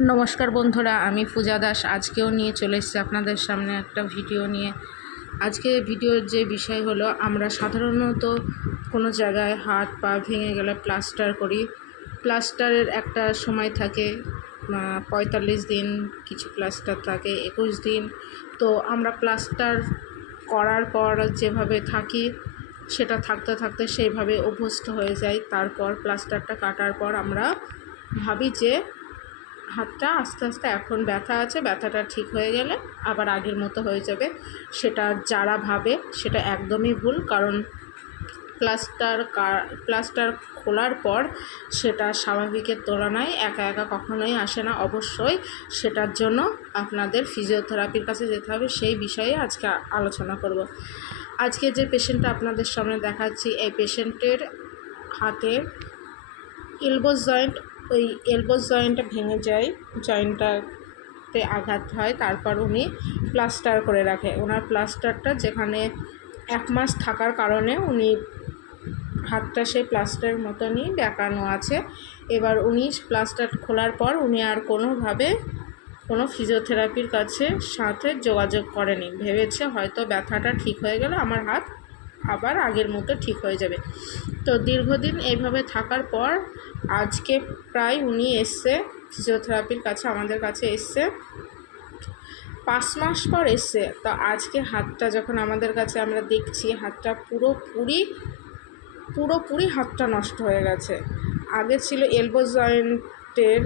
নমস্কার বন্ধুরা, আমি পূজা দাস আজকেও নিয়ে চলে এসেছি আপনাদের সামনে একটা ভিডিও নিয়ে। আজকে ভিডিওর যে বিষয় হলো, আমরা সাধারণত কোনো জায়গায় হাত পা ভেঙে গেলে প্লাস্টার করি। প্লাস্টারের একটা সময় থাকে ৪৫ দিন, কিছু প্লাস্টার থাকে ২১ দিন। তো আমরা প্লাস্টার করার পর যেভাবে থাকি সেটা থাকতে থাকতে সেইভাবে অভ্যস্ত হয়ে যাই। তারপর প্লাস্টারটা কাটার পর আমরা ভাবি যে হাতটা আস্তে আস্তে এখন ব্যথা আছে, ব্যথাটা ঠিক হয়ে গেলে আবার আগের মতো হয়ে যাবে। সেটা যারা ভাবে সেটা একদমই ভুল, কারণ প্লাস্টার খোলার পর সেটা স্বাভাবিকের তুলনায় একা একা কখনোই আসে না। অবশ্যই সেটার জন্য আপনাদের ফিজিওথেরাপির কাছে যেতে হবে। সেই বিষয়ে আজকে আলোচনা করব। আজকে যে পেশেন্টটা আপনাদের সামনে দেখাচ্ছি, এই পেশেন্টের হাতের এলবো জয়েন্ট, ওই এলবো জয়েন্টটা ভেঙে যায়, জয়েন্টটাতে আঘাত হয়, তারপর উনি প্লাস্টার করে রাখে। ওনার প্লাস্টারটা যেখানে 1 মাস থাকার কারণে উনি হাতটা সেই প্লাস্টারের মতনই বেঁকানো আছে। এবার উনি প্লাস্টার খোলার পর উনি আর কোনোভাবে কোনো ফিজিওথেরাপির সাথে যোগাযোগ করেনি। ভেবেছে হয়তো ব্যথাটা ঠিক হয়ে গেলে আমার হাত আবার আগের মতো ঠিক হয়ে যাবে। তো দীর্ঘদিন এইভাবে থাকার পর আজকে প্রায় উনি এসছে ফিজিওথেরাপির কাছে, আমাদের কাছে এসছে 5 মাস পর এসছে। তো আজকে হাতটা যখন আমাদের কাছে আমরা দেখছি, হাতটা পুরোপুরি হাতটা নষ্ট হয়ে গেছে। আগে ছিল এলবো জয়েন্টের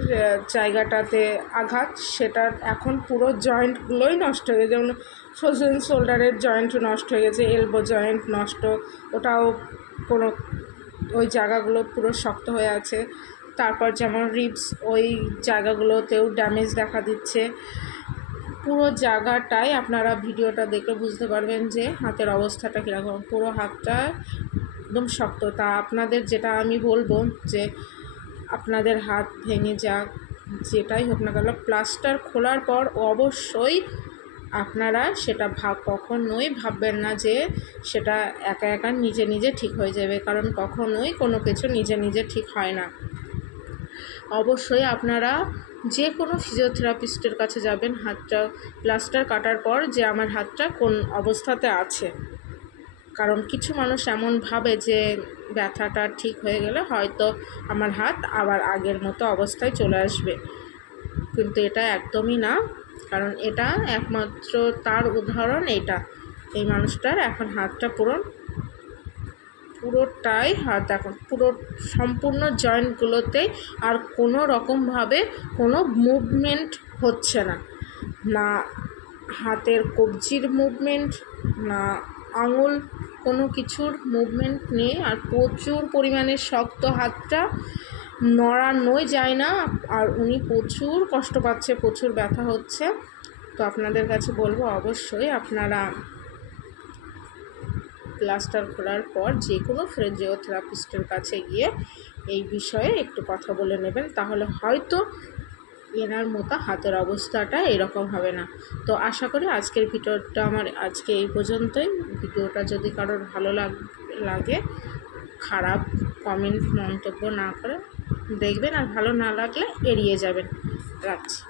জায়গাটাতে আঘাত, সেটা এখন পুরো জয়েন্টগুলোই নষ্ট হয়ে গেছে। যেমন ফ্রোজেন শোল্ডারের জয়েন্ট নষ্ট হয়ে গেছে, এলবো জয়েন্ট নষ্ট, ওটাও কোনো ওই জায়গাগুলো পুরো শক্ত হয়ে আছে। তারপর যেমন রিবস, ওই জায়গাগুলোতেও ড্যামেজ দেখা দিচ্ছে। পুরো জায়গাটায় আপনারা ভিডিওটা দেখে বুঝতে পারবেন যে হাতের অবস্থাটা কীরকম। পুরো হাতটা একদম শক্ত। তা আপনাদের যেটা আমি বলবো যে আপনাদের হাত ভেঙে যাক, যেটাই হোক না কেন, প্লাস্টার খোলার পর অবশ্যই আপনারা সেটা কখনোই ভাববেন না যে সেটা একা একা নিজে নিজে ঠিক হয়ে যাবে, কারণ কখনোই কোনো কিছু নিজে নিজে ঠিক হয় না। অবশ্যই আপনারা যে কোনো ফিজিওথেরাপিস্টের কাছে যাবেন হাতটা প্লাস্টার কাটার পর, যে আমার হাতটা কোন অবস্থাতে আছে। কারণ কিছু মানুষ এমন ভাবে যে ব্যথাটা ঠিক হয়ে গেলে হয়তো আমার হাত আবার আগের মতো অবস্থায় চলে আসবে, কিন্তু এটা একদমই না। কারণ এটা একমাত্র তার উদাহরণ এটা। এই মানুষটার এখন হাতটা পুরোটাই হাত এখন পুরো সম্পূর্ণ জয়েন্টগুলোতেই আর কোনো রকমভাবে কোনো মুভমেন্ট হচ্ছে না, না হাতের কবজির মুভমেন্ট, না আঙুল, কোনো কিছুর মুভমেন্ট নেই। আর প্রচুর পরিমাণে শক্ত, হাতটা নড়ানোই যায় না। আর উনি প্রচুর কষ্ট পাচ্ছে, প্রচুর ব্যথা হচ্ছে। তো আপনাদের কাছে বলবো অবশ্যই আপনারা প্লাস্টার খোলার পর যে কোনো ফিজিওথেরাপিস্টের কাছে গিয়ে এই বিষয়ে একটু কথা বলে নেবেন, তাহলে হয়তো এনার মতো হাতের অবস্থাটা এরকম হবে না। তো আশা করি আজকের ভিডিওটা আমার আজকে এই পর্যন্তই। ভিডিওটা যদি কারোর ভালো লাগে, খারাপ কমেন্ট মন্তব্য না করে দেখবেন, আর ভালো না লাগলে এড়িয়ে যাবেন। রাখছি।